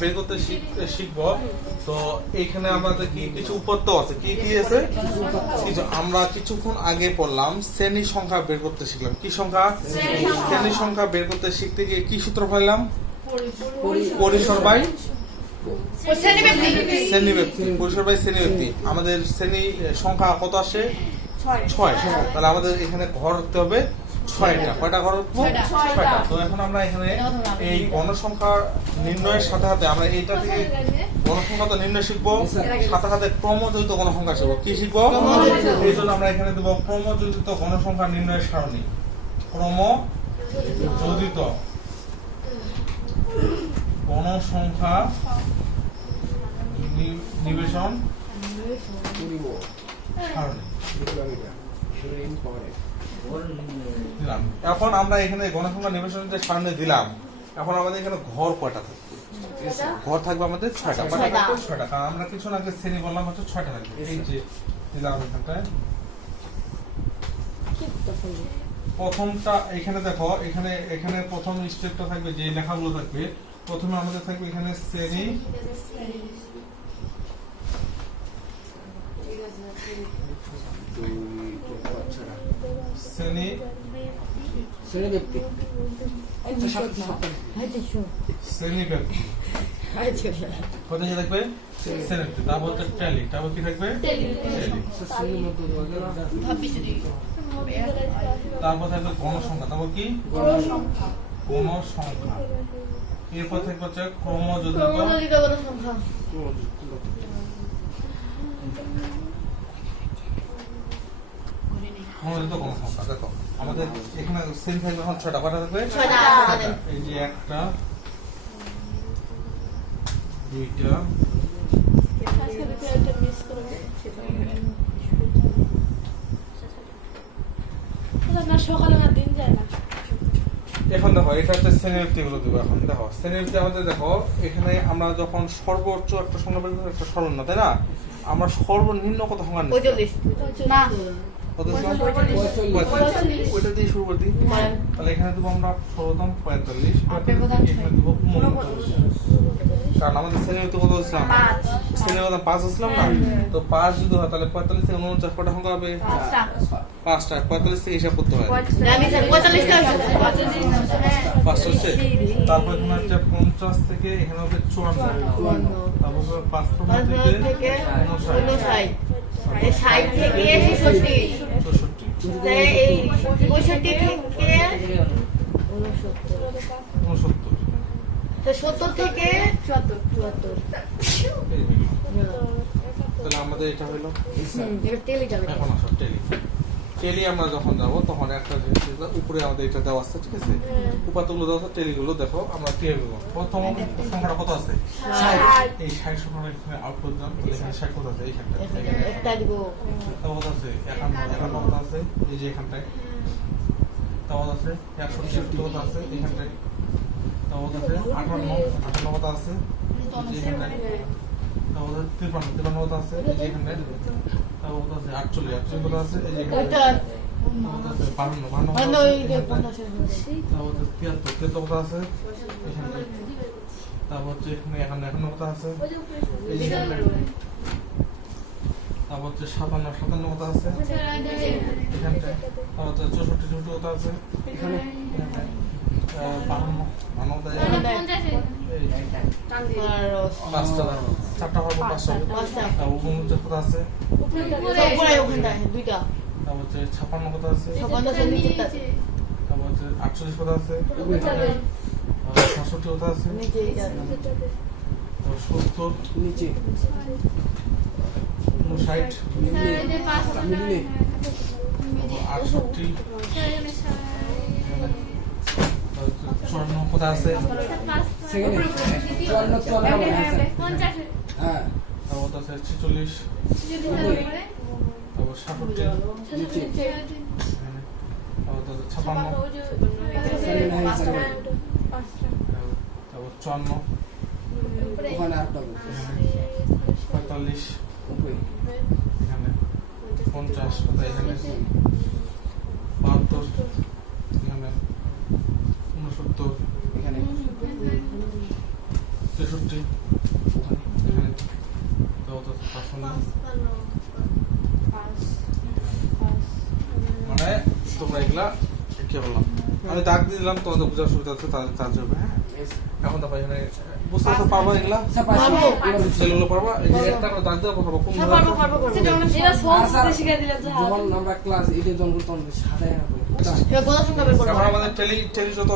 বের করতে শিখব। তো এখানে আমাদের কি কিছু আছে? কি কি আছে? কিছু আমরা কিছুক্ষণ আগে পড়লাম শ্রেণি সংখ্যা বের করতে শিখলাম। কি সংখ্যা? শ্রেণি সংখ্যা বের করতে শিখতে গিয়ে কি সূত্র পাইলাম? পরিসর বাই শ্রেণি ব্যক্তি পরিসর বাই শ্রেণি ব্যক্তি আমাদের শ্রেণি সংখ্যা কত আসে? ছয়। তাহলে আমাদের এখানে ঘর হতে হবে। ছয়টা। কয়টা ঘর ছয়টা। তো এখন আমরা এখানে এই গণসংখ্যা নির্ণয়ের সাথে সাথে আমরা এইটা থেকে গণসংখ্যা তো নির্ণয় শিখব। সাথে সাথে ক্রমযোজিত গণসংখ্যা শিখব। কি শিখব? এই জন্য আমরা এখানে দেবো ক্রমযোজিত গণসংখ্যা নির্ণয়ের সারণী। ক্রমযোজিত গণসংখ্যা নিবেশন সারণী। দিলাম। এখন আমরা এখানে গণসংখ্যা নিবেশন যে সামনে দিলাম। এখন আমাদের এখানে ঘর কয়টা থাকবে? ঘর থাকবে আমাদের ছয়টা। ছয়টা। কারণ আমরা কিছু না শ্রেণি বললাম হচ্ছে ছয়টা থাকবে। এই যে দিলাম এখানটায়। প্রথমটা এখানে দেখো এখানে এখানে প্রথম স্টেপটা থাকবে যে লেখাগুলো থাকবে। প্রথমে আমাদের থাকবে এখানে শ্রেণি। শ্রেণি শ্রেণি ব্যক্তি কোথায় থাকবে? শ্রেণি ব্যক্তি তারপর হচ্ছে ট্যালি তারপর কি থাকবে? ট্যালি তারপর থাকবে গণসংখ্যা। তারপর কি? গণসংখ্যা। এরপর থাকবে হচ্ছে ক্রমযোজিত ক্রমযোজিত গণসংখ্যা দেখো। আমাদের এখানে শ্রেণি থাকবে এখন ছয়টা কটা থাকবে। এই যে একটা দুইটা। সকালে আমার দিন যায় না এখন দেখো এটা হচ্ছে শ্রেণি ব্যক্তিগুলো দেবো এখন দেখো। শ্রেণি আমাদের দেখো এখানে আমরা যখন সর্বোচ্চ একটা সংখ্যা বের একটা সর্বনিম্ন তাই না? আমরা সর্বনিম্ন কত সংখ্যা নিচ্ছি? না। কত। ওইটা দিয়ে শুরু করে দিই। তাহলে এখানে দেবো আমরা সর্বপ্রথম পঁয়তাল্লিশ এখানে দেবো কারণ আমাদের শ্রেণি ব্যক্তি কত ছিলাম শ্রেণি ব্যক্তি পাঁচ ছিলাম না? তো পাঁচ যদি হয় তাহলে পঁয়তাল্লিশ থেকে উনপঞ্চাশ কটা সংখ্যা হবে? পাঁচটা। পঁয়তাল্লিশ থেকে হিসাব করতে হয়। পাঁচটা হচ্ছে? তারপর এখানে হচ্ছে পঞ্চাশ থেকে এখানে হবে চুয়ান্ন। তারপর থেকে থেকে উনষাট ষাট থেকে ছেষট্টি এই পঁয়ষট্টি থেকে তো সত্তর থেকে চুয়াত্তর চুয়াত্তর। তাহলে আমাদের এটা হলো হুম, এটা তেলে যাবে এখন আসো টেলি টেলি আমরা যখন যাব তখন একটা জিনিস উপরে আমাদের এটা দেওয়া আছে ঠিক আছে? উপাত্তগুলো দেওয়া আছে টেলিগুলো দেখো আমরা কি হবে প্রথম সংখ্যাটা কত আছে? এই ষাট সংখ্যাটা এখানে আউট করে দিলাম এখানে ষাট কত আছে? এইখানটা একটা দিব। কত আছে? একান্ন একান্ন কত আছে? এই যে এখানটায়। তাও কত আছে? একষট্টি কত আছে? এইখানটায় তাও আছে? আটান্ন আটান্ন কত আছে? এখানটায়। আছে তিপ্পান্ন তিপ্পান্ন কত আছে এই যে এখানটায় তাও কত আছে আটচল্লিশ আছে এই যে তারপর হচ্ছে এখানে এখানে একান্ন কত আছে তারপর হচ্ছে সাতান্ন সাতান্ন কত আছে এখানটায়। তারপর হচ্ছে চৌষট্টি চৌষট্টি আছে এখানে চারটা হবে পাঁচশো উনপঞ্চাশ আছে দুইটা তারপর হচ্ছে ছাপ্পান্ন কত আছে তারপর হচ্ছে আটচল্লিশ কত আছে সাতষট্টি কত আছে সত্তর নিচে উনষাট আটষট্টি কত আছে। হ্যাঁ। তারপর আছে ছেচল্লিশ। তারপর সাতষট্টি তারপর আছে ছাপান্ন তারপর চুয়ান্ন। পঁয়তাল্লিশ। এখানে। পঞ্চাশ। এখানে। বাহাত্তর। এখানে। উনসত্তর এখানে তেষট্টি এখানে তো তো পাঁচশো না। পাঁচ পাঁচ মানে তোমরা এগুলা কি বললাম। আমি দাগ দিয়ে দিলাম তোমাদের বোঝার সুবিধা আছে তাদের কাজ হবে হ্যাঁ? এখন দেখো এখানে বুঝতে তো পারব এগুলা? পারব। সেগুলো পারবা? এই যে একটা করে দাগ দেওয়া পারব কোন পারব পারব শিখে দিলে তো যখন আমরা ক্লাস এইটে যখন করতাম সাজায় আমাদের টেলি টেলি যত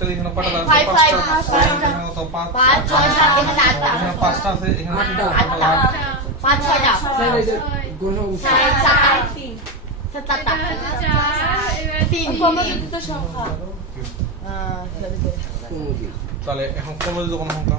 টেলি এখানে কটা? পাঁচটা এখানে কত পাঁচ এখানে পাঁচটা আছে এখানে পাঁচ ছয়টা। তাহলে এখন করব যদি কোনো সংখ্যা?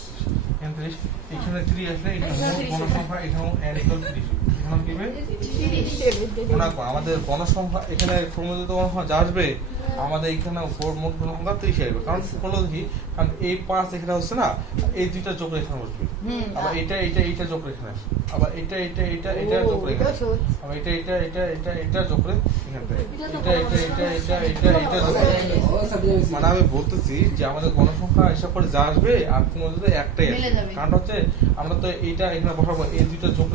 এখানে থ্রি আসলে গণসংখ্যা এখানেও আমাদের গণসংখ্যা এখানে কোন গণসংখ্যা যা আসবে আমাদের এখানে মোট সংখ্যা ত্রিশ আসবে কারণ হলো কারণ এই পাঁচ এখানে হচ্ছে না এই দুইটা যোগ এখানে বসবে আবার এটা এটা এটা যোগ এখানে আসবে আবার এটা এটা এটা এটা যোগ এখানে আবার এটা এটা এটা এটা এটা যোগ এটা এটা এটা এটা এটা এটা মানে আমি বলতেছি যে আমাদের গণসংখ্যা হিসাব করে যা আসবে আর ক্রমজিত একটাই আসবে যাবে। কারণ হচ্ছে আমরা তো এইটা এখানে বসাবো এই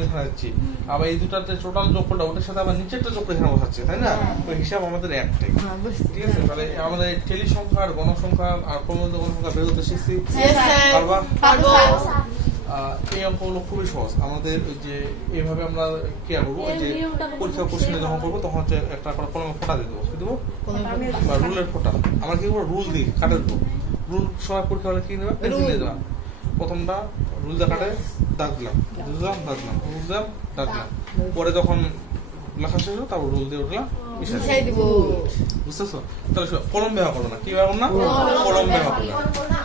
এখানে যাচ্ছি আবার এই দুটাতে টোটাল ওটার সাথে আবার নিচেরটা যোগ করে এখানে বসাচ্ছি তাই না? হ্যাঁ। ওই হিসাব আমাদের একটাই হ্যাঁ, ঠিক আছে তাহলে আমাদের টেলি সংখ্যা আর গণসংখ্যা আর ক্রমযুক্ত গণসংখ্যা বের করতে শিখছি। পারবা? আহ, এই অঙ্কগুলো খুবই সহজ। আমাদের ওই যে এইভাবে আমরা কি করব ওই যে পরীক্ষা কোশ্চেনে যখন করব তখন হচ্ছে একটা করে কলমে ফোটা দিয়ে দেবো। কি দেবো বা রুলের ফোটা। আমরা কি করব? রুল দিই কাঠের রুল রুল সবাই পরীক্ষা হলে কি নেবে? পেন্সিল নিয়ে দেবা প্রথমটা রুল দিয়ে কাটে দাগ দিলাম। বুঝলাম? দাগ দিলাম। বুঝলাম? দাগ দিলাম। পরে যখন লেখা শেষ হলো তারপর রুল দিয়ে উঠলাম। মিশাই দিব। বুঝতেছো? তাহলে কলম ব্যবহার করো না। কি ব্যবহার করো না। কলম ব্যবহার করো না।